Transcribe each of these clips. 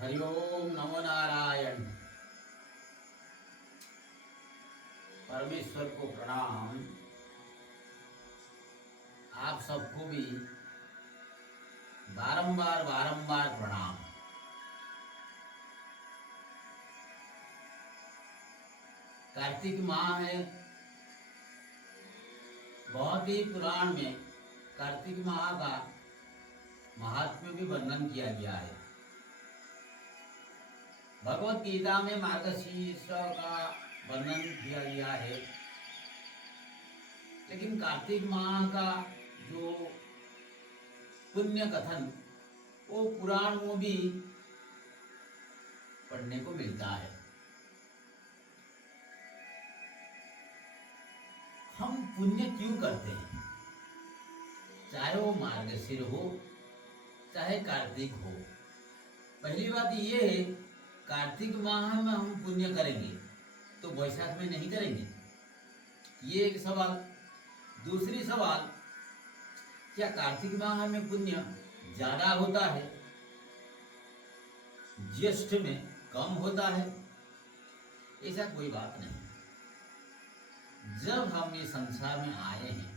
हरिओम नमो नारायण। परमेश्वर को प्रणाम। आप सबको भी बारंबार बारंबार प्रणाम। कार्तिक माह है। बहुत ही पुराण में कार्तिक माह का महात्म्य भी वर्णन किया गया है। भगवत गीता में मार्गशीर्ष का वर्णन किया गया है, लेकिन कार्तिक माह का जो पुण्य कथन वो पुराण में भी पढ़ने को मिलता है। हम पुण्य क्यों करते हैं, चाहे वो मार्गशीर हो चाहे कार्तिक हो। पहली बात ये है, कार्तिक माह में हम पुण्य करेंगे तो वैशाख में नहीं करेंगे, ये एक सवाल। दूसरी सवाल, क्या कार्तिक माह में पुण्य ज्यादा होता है, ज्येष्ठ में कम होता है? ऐसा कोई बात नहीं। जब हम इस संसार में आए हैं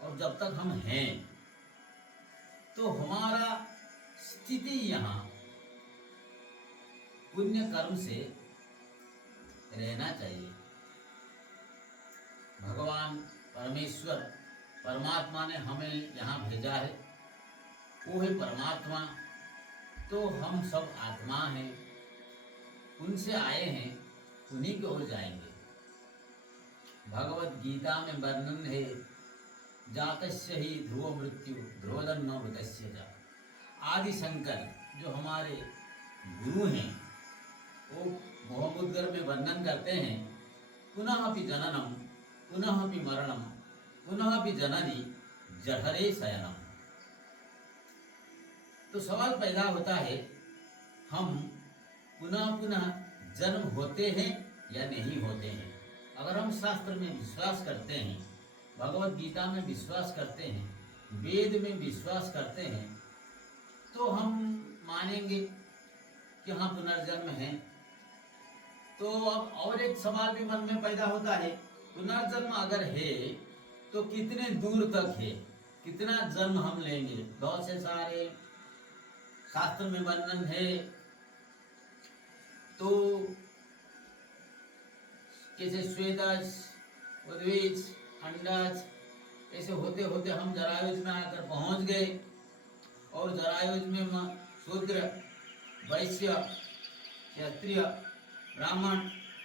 और जब तक हम हैं तो हमारा स्थिति यहाँ पुण्य कर्म से रहना चाहिए। भगवान परमेश्वर परमात्मा ने हमें यहाँ भेजा है, वो है परमात्मा, तो हम सब आत्मा हैं, उनसे आए हैं, उन्हीं की ओर जाएंगे। भगवत गीता में वर्णन है, जातस्य ही ध्रुव मृत्यु ध्रुवदन्नो मृतस्य च। आदि शंकर जो हमारे गुरु हैं वो मोहमुद्गर में वर्णन करते हैं, पुनः अपि जननम पुनः अपि मरणम पुनः अपि जननी जठरे शयनम। तो सवाल पैदा होता है, हम पुनः पुनः जन्म होते हैं या नहीं होते हैं? अगर हम शास्त्र में विश्वास करते हैं, भगवत गीता में विश्वास करते हैं, वेद में विश्वास करते हैं, तो हम मानेंगे कि हाँ पुनर्जन्म है। तो अब और एक सवाल भी मन में पैदा होता है, पुनर्जन्म अगर है तो कितने दूर तक है, कितना जन्म हम लेंगे? बहुत से सारे शास्त्र में वर्णन है। तो कैसे स्वेदज, उद्वीज, अंडज, ऐसे होते होते हम जरायुज में आकर पहुंच गए, और जरायुज में शूद्र, वैश्य, क्षत्रिय, ब्राह्मण,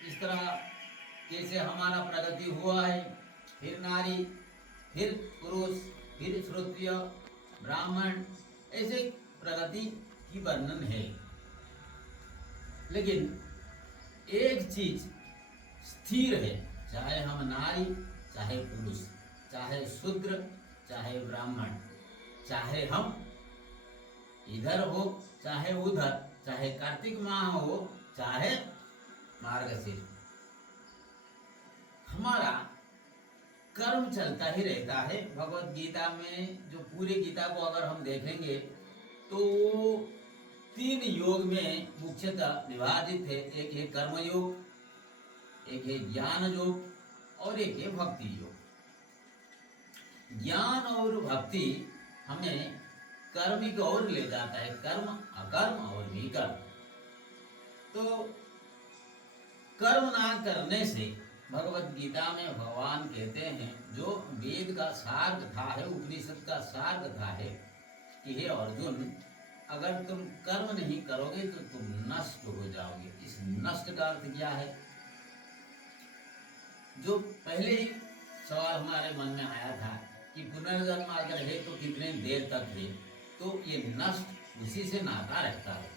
इस तरह कैसे हमारा प्रगति हुआ है। फिर नारी, फिर पुरुष, फिर श्रोत्रिय, ब्राह्मण, ऐसे प्रगति की वर्णन है। लेकिन एक चीज स्थिर है, चाहे हम नारी, चाहे पुरुष, चाहे शूद्र, चाहे ब्राह्मण, चाहे हम इधर हो चाहे उधर, चाहे कार्तिक माह हो चाहे मार्गशीर, हमारा कर्म चलता ही रहता है। भगवत गीता में जो पूरी गीता को अगर हम देखेंगे तो 3 योग में मुख्यतः विभाजित है। एक है कर्म योग, एक है ज्ञान योग और एक है भक्ति योग। ज्ञान और भक्ति हमें कर्म की ओर ले जाता है, कर्म, अकर्म और विकर्म। तो कर्म ना करने से भगवत गीता में भगवान कहते हैं, जो वेद का सार कथा है, उपनिषद का सार कथा है, कि हे अर्जुन, अगर तुम कर्म नहीं करोगे तो तुम नष्ट हो जाओगे। इस नष्ट का अर्थ क्या है? जो पहले ही सवाल हमारे मन में आया था कि पुनर्जन्म अगर है तो कितने देर तक है, तो ये नष्ट उसी से नाता रहता है।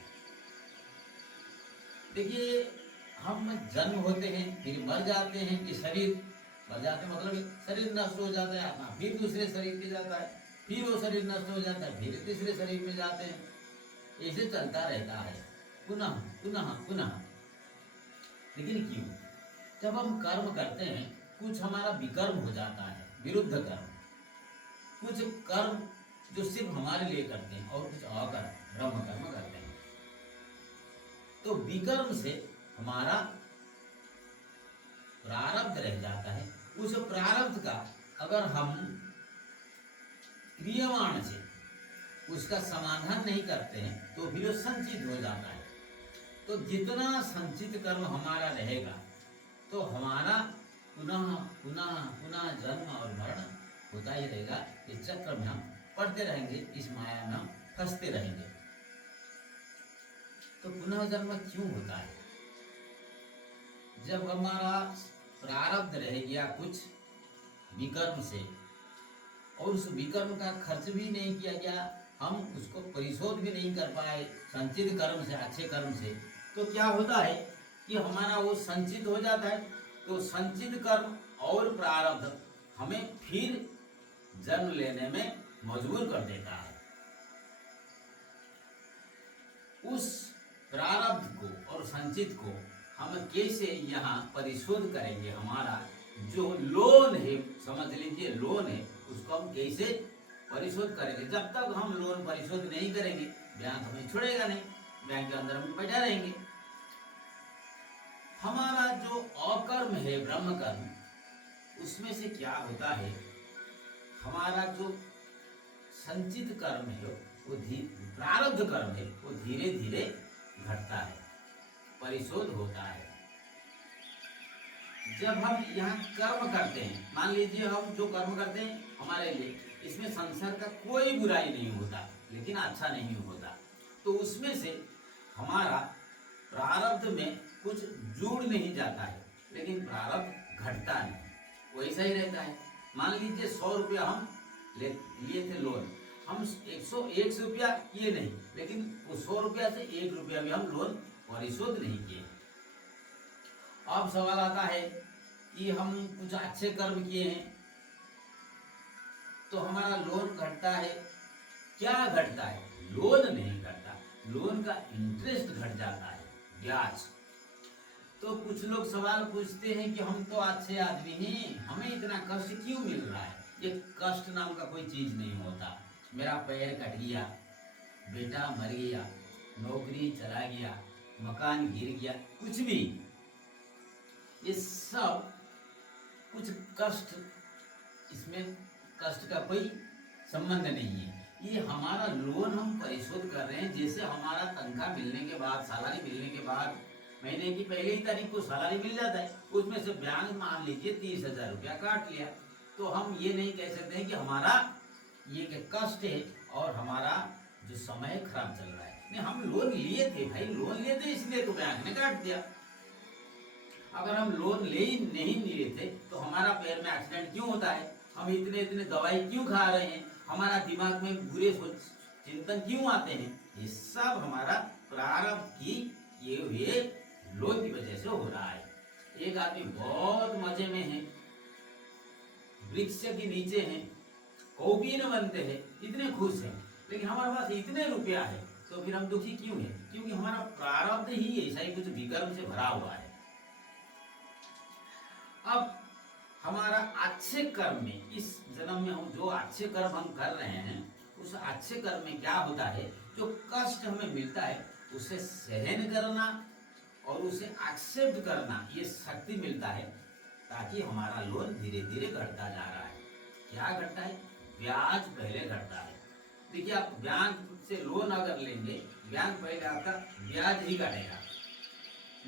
देखिए, हम जन्म होते हैं, फिर मर जाते हैं, कि शरीर मर जाते हैं मतलब शरीर नष्ट हो जाता है, आत्मा फिर दूसरे शरीर में जाता है, फिर वो शरीर नष्ट हो जाता है, फिर तीसरे शरीर में जाते हैं, ऐसे चलता रहता है, पुनः पुनः पुनः। लेकिन क्यों? जब हम कर्म करते हैं, कुछ हमारा विकर्म हो जाता है, विरुद्ध कर्म, कुछ कर्म जो सिर्फ हमारे लिए करते हैं और कुछ अकर्म ब्रह्म कर्म करते हैं। तो विकर्म से हमारा प्रारब्ध रह जाता है। उस प्रारब्ध का अगर हम क्रियमाण से उसका समाधान नहीं करते हैं तो फिर वो संचित हो जाता है। तो जितना संचित कर्म हमारा रहेगा तो हमारा पुनः पुनः पुनः जन्म और मरण होता ही रहेगा। इस चक्र में हम पढ़ते रहेंगे, इस माया में हम फंसते रहेंगे। तो पुनः जन्म क्यों होता है? जब हमारा प्रारब्ध रह गया कुछ विकर्म से और उस विकर्म का खर्च भी नहीं किया गया, हम उसको परिशोध भी नहीं कर पाए संचित कर्म से, अच्छे कर्म से, तो क्या होता है कि हमारा वो संचित हो जाता है। तो संचित कर्म और प्रारब्ध हमें फिर जन्म लेने में मजबूर कर देता है। उस प्रारब्ध को और संचित को हम कैसे यहाँ परिशोध करेंगे? हमारा जो लोन है, समझ लीजिए लोन है, उसको हम कैसे परिशोध करेंगे? जब तक हम लोन परिशोध नहीं करेंगे बैंक हमें छोड़ेगा नहीं, बैंक के अंदर हम बैठा रहेंगे। हमारा जो अकर्म है ब्रह्म कर्म, उसमें से क्या होता है, हमारा जो संचित कर्म है वो प्रारब्ध कर्म है वो धीरे धीरे घटता है, परिशोध होता है। जब हम यहाँ कर्म करते हैं, मान लीजिए हम जो कर्म करते हैं हमारे लिए, इसमें संसार का कोई बुराई नहीं होता लेकिन अच्छा नहीं होता, तो उसमें से हमारा प्रारब्ध में कुछ जुड़ नहीं जाता है लेकिन प्रारब्ध घटता नहीं, वैसा ही रहता है। मान लीजिए 100 रुपया हम लिए थे लोन, हम 101 रुपया किए नहीं, लेकिन वो 100 रुपया से 1 रुपया भी हम लोन परिशोध नहीं किए। अब सवाल आता है कि हम कुछ अच्छे कर्म किए हैं तो हमारा लोन घटता है। क्या घटता है? लोन नहीं घटता, लोन का इंटरेस्ट घट जाता है, ब्याज। तो कुछ लोग सवाल पूछते हैं कि हम तो अच्छे आदमी हैं, हमें इतना कष्ट क्यों मिल रहा है? ये कष्ट नाम का कोई चीज नहीं होता। मेरा पैर कट गया, बेटा मर गया, नौकरी चला गया, मकान गिर गया, कुछ भी, ये सब कुछ कष्ट, इसमें कष्ट का कोई संबंध नहीं है। ये हमारा लोन हम परिशोध कर रहे हैं। जैसे हमारा तनख्वाह मिलने के बाद, सैलरी मिलने के बाद, महीने की पहली ही तारीख को सैलरी मिल जाता है, उसमें से बैंक मान लीजिए 30,000 रुपया काट लिया, तो हम ये नहीं कह सकते हैं कि हमारा ये कष्ट है और हमारा जो समय खराब चल रहा है। नहीं, हम लोन लिए थे भाई, लोन लिए थे इसलिए तो बैंक ने काट दिया। अगर हम लोन ले ही नहीं लिए थे तो हमारा पैर में एक्सीडेंट क्यों होता है? हम इतने इतने दवाई क्यों खा रहे हैं? हमारा दिमाग में बुरे चिंतन क्यों आते हैं? ये सब हमारा प्रारब्ध की ये हुए लोन की वजह से हो रहा है। एक आदमी बहुत मजे में है, वृक्ष के नीचे है, कौपीन बनते हैं, इतने खुश हैं, लेकिन हमारे पास इतने रुपया है तो फिर हम दुखी क्यों है? क्योंकि हमारा प्रारब्ध ही ऐसा ही कुछ विकर्म से भरा हुआ है। अब हमारा अच्छे कर्म में, इस जन्म में हम जो अच्छे कर्म हम कर रहे हैं, उस अच्छे कर्म में क्या होता है, जो कष्ट हमें मिलता है उसे सहन करना और उसे एक्सेप्ट करना, ये शक्ति मिलता है, ताकि हमारा लोन धीरे धीरे घटता जा रहा है। क्या घटता है? ब्याज पहले घटता है। देखिए, आप बैंक से लोन अगर लेंगे, बैंक पहले आपका ब्याज ही काटेगा,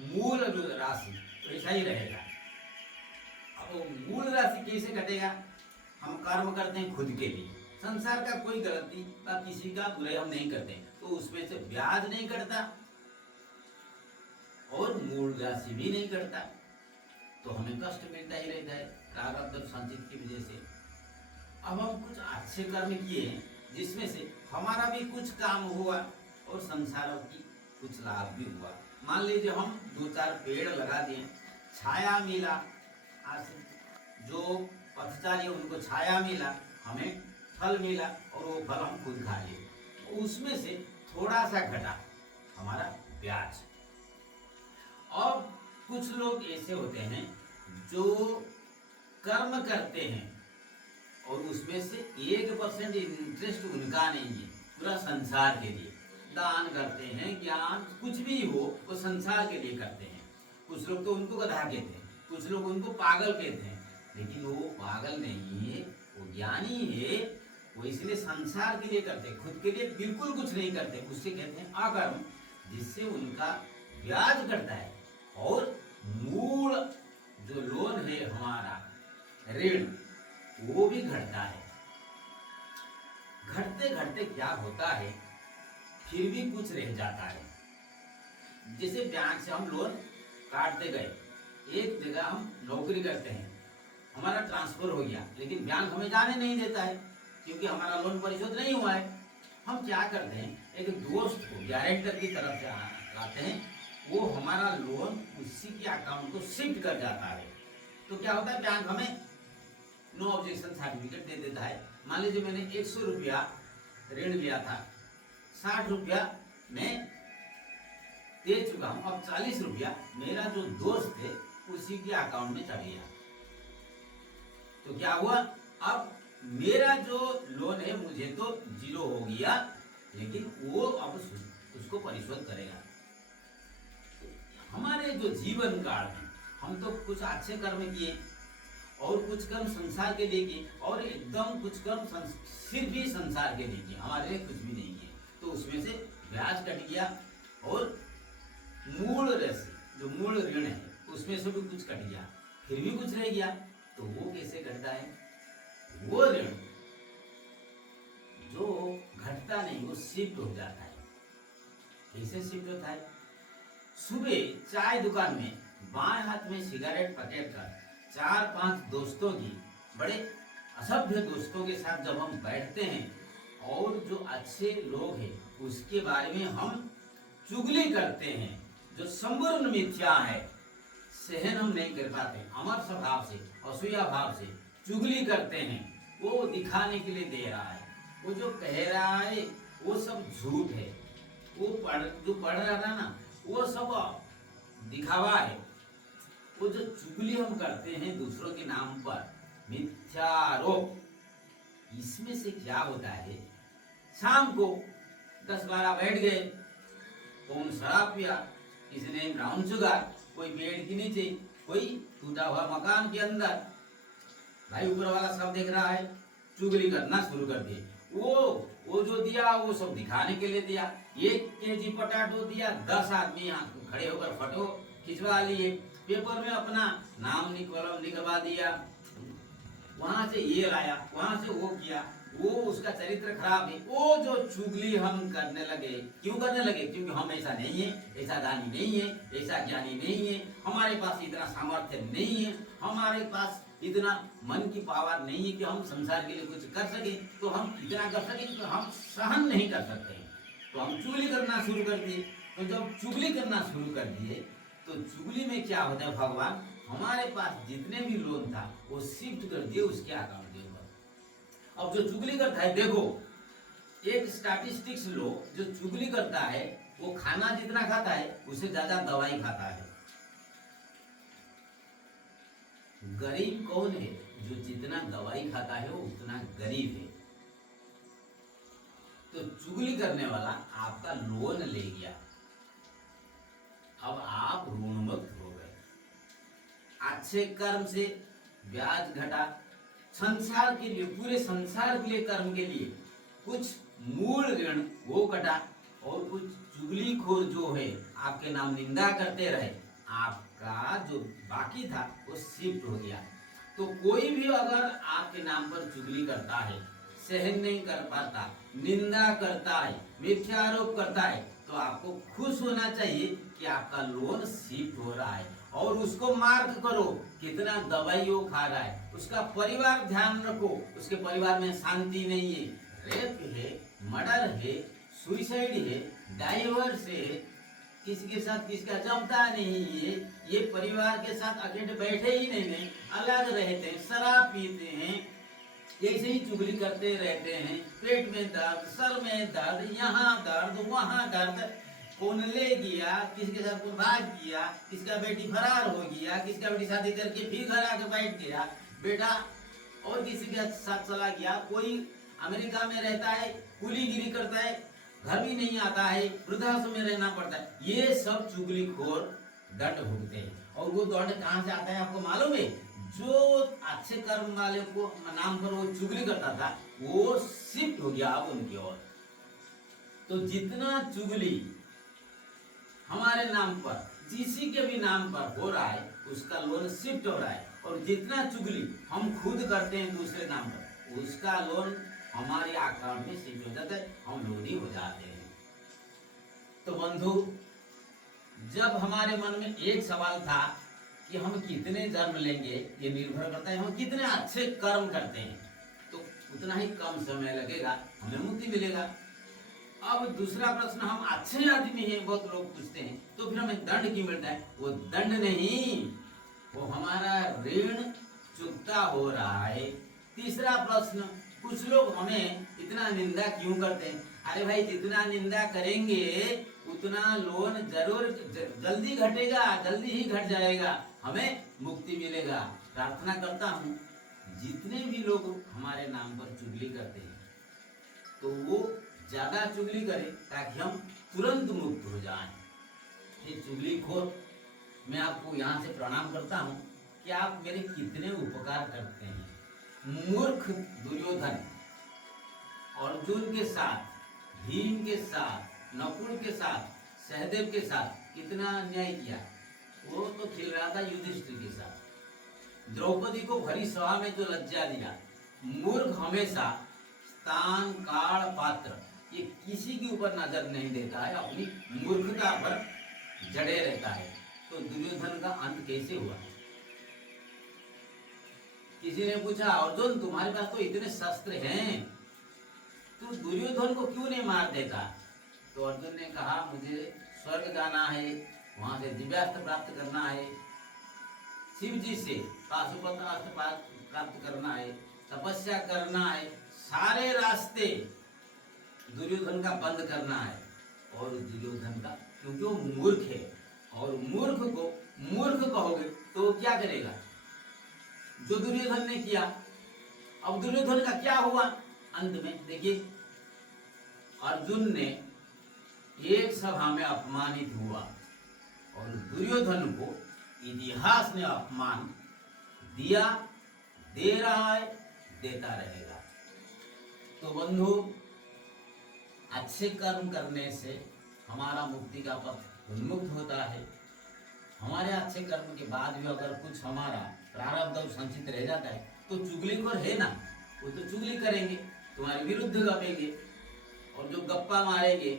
मूल राशि तो ऐसा ही रहेगा। अब मूल राशि कैसे कटेगा? हम कर्म करते हैं खुद के लिए, संसार का कोई गलती या किसी का बुराई हम नहीं करते, तो उसमें से ब्याज नहीं कटता और मूल राशि भी नहीं कटता, तो हमें कष्ट मिलता ही रहता है प्रारब्ध संचित की वजह से। अब हम कुछ अच्छे कर्म किए हैं जिसमें से हमारा भी कुछ काम हुआ और संसारों की कुछ लाभ भी हुआ। मान लीजिए हम 2-4 पेड़ लगा दिए, छाया मिला, जो पथचारी उनको छाया मिला, हमें फल मिला और वो फल हम खुद खा लिए, उसमें से थोड़ा सा घटा हमारा ब्याज। और कुछ लोग ऐसे होते हैं जो कर्म करते हैं और उसमें से 1% इंटरेस्ट उनका नहीं है, पूरा संसार के लिए, दान करते हैं, ज्ञान कुछ भी हो वो संसार के लिए करते हैं। कुछ लोग तो उनको गधा कहते हैं, कुछ लोग उनको पागल कहते हैं, लेकिन वो पागल नहीं है, वो ज्ञानी है। वो इसलिए संसार के लिए करते हैं, खुद के लिए बिल्कुल कुछ नहीं करते। उससे कहते हैं अकर्म, जिससे उनका ब्याज कटता है और मूल जो लोन है हमारा ऋण वो भी घटता है। घटते घटते क्या होता है, फिर भी कुछ रह जाता है। जैसे बैंक से हम लोन काटते गए, एक जगह हम नौकरी करते हैं, हमारा ट्रांसफर हो गया, लेकिन बैंक हमें जाने नहीं देता है क्योंकि हमारा लोन परिशोध नहीं हुआ है। हम क्या करते हैं, एक दोस्त को गारंटर की तरफ से लाते हैं, वो हमारा लोन उसी के अकाउंट को शिफ्ट कर जाता है। तो क्या होता है, बैंक हमें नो ऑब्जेक्शन सर्टिफिकेट दे देता है। मान लीजिए मैंने 100 रुपया ऋण लिया था, 60 रुपया मैं दे चुका हूं, अब 40 रुपया मेरा जो दोस्त है उसी के अकाउंट में चढ़ गया। तो क्या हुआ, अब मेरा जो लोन है मुझे तो जीरो हो गया, लेकिन वो अब उसको परिशोध करेगा। हमारे जो जीवन काल में हम तो कुछ अच्छे कर्म किए और कुछ कर्म संसार के लिए किए, और एकदम कुछ कर्म सिर्फ ही संसार के लिए किए, हमारे लिए कुछ भी नहीं किए। तो उसमें से ब्याज कट गया और मूल राशि जो मूल ऋण है उसमें से भी कुछ कट गया, फिर भी कुछ रह गया। तो वो कैसे घटता है, वो ऋण जो घटता नहीं वो शिफ्ट हो जाता है। कैसे शिफ्ट होता है, सुबह चाय दुकान में बाएं हाथ में सिगरेट पकड़कर 4-5 दोस्तों की, बड़े असभ्य दोस्तों के साथ जब हम बैठते हैं और जो अच्छे लोग हैं उसके बारे में हम चुगली करते हैं, जो संपूर्ण मिथ्या है, सहन हम नहीं कर पाते, अमर स्वभाव से असूया भाव से चुगली करते हैं, वो दिखाने के लिए दे रहा है, वो जो कह रहा है वो सब झूठ है, वो जो पढ़ रहा था ना वो सब दिखावा है। वो जो चुगली हम करते हैं दूसरों के नाम पर, मिथ्यारोप, इसमें से क्या होता है, शाम को 10-12 बैठ गए, कौन शराब पिया, किसी ने ब्राउन शुगर, कोई पेड़ के नीचे, कोई टूटा हुआ मकान के अंदर, भाई ऊपर वाला सब देख रहा है, चुगली करना शुरू कर दिए। वो जो दिया वो सब दिखाने के लिए दिया, 1 केजी पटाटो दिया, 10 आदमी यहाँ खड़े होकर फोटो खिंचवा लिए, पेपर में अपना नाम निकलवा दिया, वहां से ये लाया, वहां से वो किया, वो उसका चरित्र खराब है। वो जो चुगली हम करने लगे, क्यों करने लगे, क्योंकि हम ऐसा नहीं है, ऐसा दानी नहीं है, ऐसा ज्ञानी नहीं है, हमारे पास इतना सामर्थ्य नहीं है, हमारे पास इतना मन की पावर नहीं है कि हम संसार के लिए कुछ कर सके। तो हम इतना कर सके तो हम सहन नहीं कर सकते, तो हम चुगली करना शुरू कर दिए। तो जब चुगली करना शुरू कर दिए तो चुगली में क्या होता है, भगवान हमारे पास जितने भी लोन था वो शिफ्ट कर दिए उसके अकाउंट के ऊपर। अब जो चुगली करता है, देखो एक स्टैटिस्टिक्स लो, जो चुगली करता है वो खाना जितना खाता है उससे ज्यादा दवाई खाता है। गरीब कौन है, जो जितना दवाई खाता है वो उतना गरीब है। तो चुगली करने वाला आपका लोन ले गया, अब आप ऋण मुक्त हो गए, अच्छे कर्म से ब्याज घटा, संसार के लिए, पूरे संसार के लिए कर्म के लिए कुछ मूल ऋण वो कटा, और कुछ चुगलीखोर जो है आपके नाम निंदा करते रहे, आपका जो बाकी था वो शिफ्ट हो गया। तो कोई भी अगर आपके नाम पर चुगली करता है, सहन नहीं कर पाता, निंदा करता है, मिथ्यारोप करता है, तो आपको खुश होना चाहिए कि आपका लोन शिफ्ट हो रहा है, और उसको मार्क करो कितना दवाई वो खा रहा है, उसका परिवार ध्यान रखो, उसके परिवार में शांति नहीं है, रेप है, मर्डर है, सुसाइड है, डाइवोर्स है, किसी के साथ किसका जमता नहीं है, ये परिवार के साथ अकेले बैठे ही नहीं, अलग रहते हैं, शराब पीते हैं, ऐसे ही चुगली करते रहते हैं, पेट में दर्द, सर में दर्द, यहाँ दर्द वहाँ दर्द, कौन ले गया, किसी के साथ कोई भाग गया, किसका बेटी फरार हो गया, किसका बेटी शादी करके फिर घर आके बैठ गया बेटा, और किसी के साथ चला गया, कोई अमेरिका में रहता है, कुलीगिरी करता है, घर भी नहीं आता है, वृद्धाश्रम में रहना पड़ता है, ये सब चुगलीखोर दंड भुगते हैं। और वो दंड कहाँ से आता है आपको मालूम है? जो अच्छे कर्म वाले को नाम पर वो चुगली करता था, वो शिफ्ट हो गया अब उनकी ओर। तो जितना चुगली हमारे नाम पर, किसी के भी नाम पर हो रहा है, उसका लोन शिफ्ट हो रहा है। और जितना चुगली हम खुद करते हैं दूसरे नाम पर, उसका लोन हमारे अकाउंट में शिफ्ट हो जाता है, हम लोनी हो जाते हैं। तो बंधु, जब हमारे मन में एक सवाल था कि हम कितने जन्म लेंगे, ये निर्भर करता है हम कितने अच्छे कर्म करते हैं, तो उतना ही कम समय लगेगा, हमें मुक्ति मिलेगा। अब दूसरा प्रश्न, हम अच्छे आदमी हैं, बहुत लोग पूछते हैं, तो फिर हमें दंड क्यों मिलता है? वो दंड नहीं, वो हमारा ऋण चुकता हो रहा है। तीसरा प्रश्न, कुछ लोग हमें इतना निंदा क्यों करते हैं? अरे भाई, जितना निंदा करेंगे उतना लोन जरूर जल्दी घटेगा, जल्दी ही घट जाएगा, हमें मुक्ति मिलेगा। प्रार्थना करता हूँ जितने भी लोग हमारे नाम पर चुगली करते हैं, तो वो ज्यादा चुगली करें ताकि हम तुरंत मुक्त हो जाएं। ये चुगलीखोर, मैं आपको यहाँ से प्रणाम करता हूँ कि आप मेरे कितने उपकार करते हैं। मूर्ख दुर्योधन अर्जुन के साथ, भीम के साथ, नकुल के साथ, सहदेव के साथ कितना अन्याय किया। वो तो खेल रहा था युधिष्ठिर के साथ। द्रौपदी को भरी सभा में जो लज्जा दिया। मूर्ख हमेशा स्थान, काल, पात्र, ये किसी के ऊपर नजर नहीं देता है, अपनी मूर्खता पर जड़े रहता है। तो दुर्योधन का अंत कैसे हुआ? किसी ने पूछा, अर्जुन तुम्हारे पास तो इतने शस्त्र हैं, तू दुर्योधन को क्यों नहीं मार देता? तो अर्जुन ने कहा, मुझे स्वर्ग जाना है, वहां से दिव्यास्त्र प्राप्त करना है, शिव जी से पाशुपत अस्त्र प्राप्त करना है, तपस्या करना है, सारे रास्ते दुर्योधन का बंद करना है। और दुर्योधन का, क्योंकि वो मूर्ख है, और मूर्ख को मूर्ख कहोगे तो क्या करेगा? जो दुर्योधन ने किया। अब दुर्योधन का क्या हुआ अंत में? देखिए, अर्जुन ने एक सभा में अपमानित हुआ, और दुर्योधन को इतिहास ने अपमान दिया, दे रहा है, देता रहेगा। तो बंधु, अच्छे कर्म करने से हमारा मुक्ति का पथ उन्मुक्त होता है। हमारे अच्छे कर्म के बाद भी अगर कुछ हमारा प्रारब्ध और संचित रह जाता है, तो चुगलीखोर है ना, वो तो चुगली करेंगे, तुम्हारे विरुद्ध गपेंगे, और जो गप्पा मारेंगे,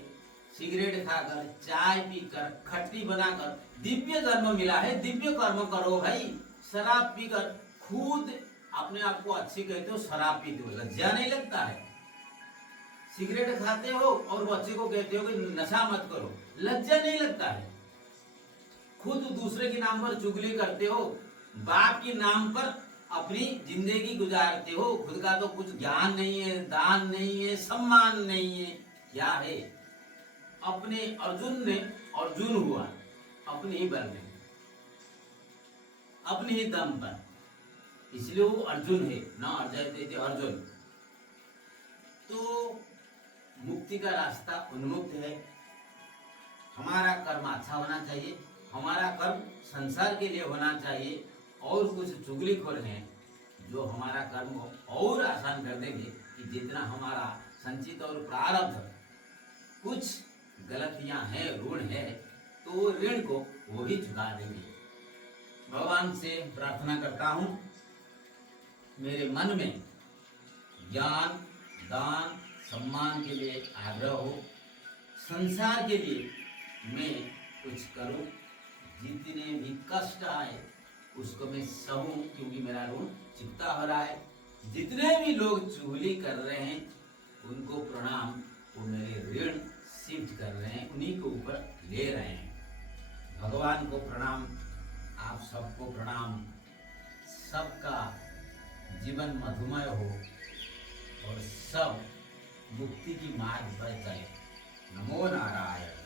सिगरेट खाकर, चाय पीकर, खट्टी बनाकर, दिव्य जन्म मिला है, दिव्य कर्म करो भाई। शराब पीकर खुद अपने आप को अच्छे कहते हो, शराब पीते हो, लज्जा नहीं लगता है? सिगरेट खाते हो और बच्चे को कहते हो कि नशा मत करो, लज्जा नहीं लगता है? खुद दूसरे के नाम पर चुगली करते हो, बाप के नाम पर अपनी जिंदगी गुजारते हो, खुद का तो कुछ ज्ञान नहीं है, दान नहीं है, सम्मान नहीं है, क्या है? अपने अर्जुन ने अर्जुन हुआ अपने ही बल में, अपने ही दम पर, इसलिए वो अर्जुन है ना, अर्जय अर्जुन। तो मुक्ति का रास्ता उन्मुक्त है। हमारा कर्म अच्छा होना चाहिए, हमारा कर्म संसार के लिए होना चाहिए, और कुछ चुगलीखोर हैं जो हमारा कर्म और आसान कर देंगे कि जितना हमारा संचित और प्रारब्ध कुछ गलतियां हैं, ऋण है, तो ऋण को वो ही चुका देंगे। भगवान से प्रार्थना करता हूं, मेरे मन में ज्ञान, दान, सम्मान के लिए आग्रह हो, संसार के लिए मैं कुछ करूं, जितने भी कष्ट आए उसको मैं सहूं, क्योंकि मेरा ऋण चुकता हो रहा है। जितने भी लोग चुगली कर रहे हैं उनको प्रणाम, वो मेरे ऋण शिफ्ट कर रहे हैं, उन्हीं के ऊपर ले रहे हैं। भगवान को प्रणाम, आप सबको प्रणाम। सबका जीवन मधुमय हो और सब मुक्ति की मार्ग पर चले। नमो नारायण।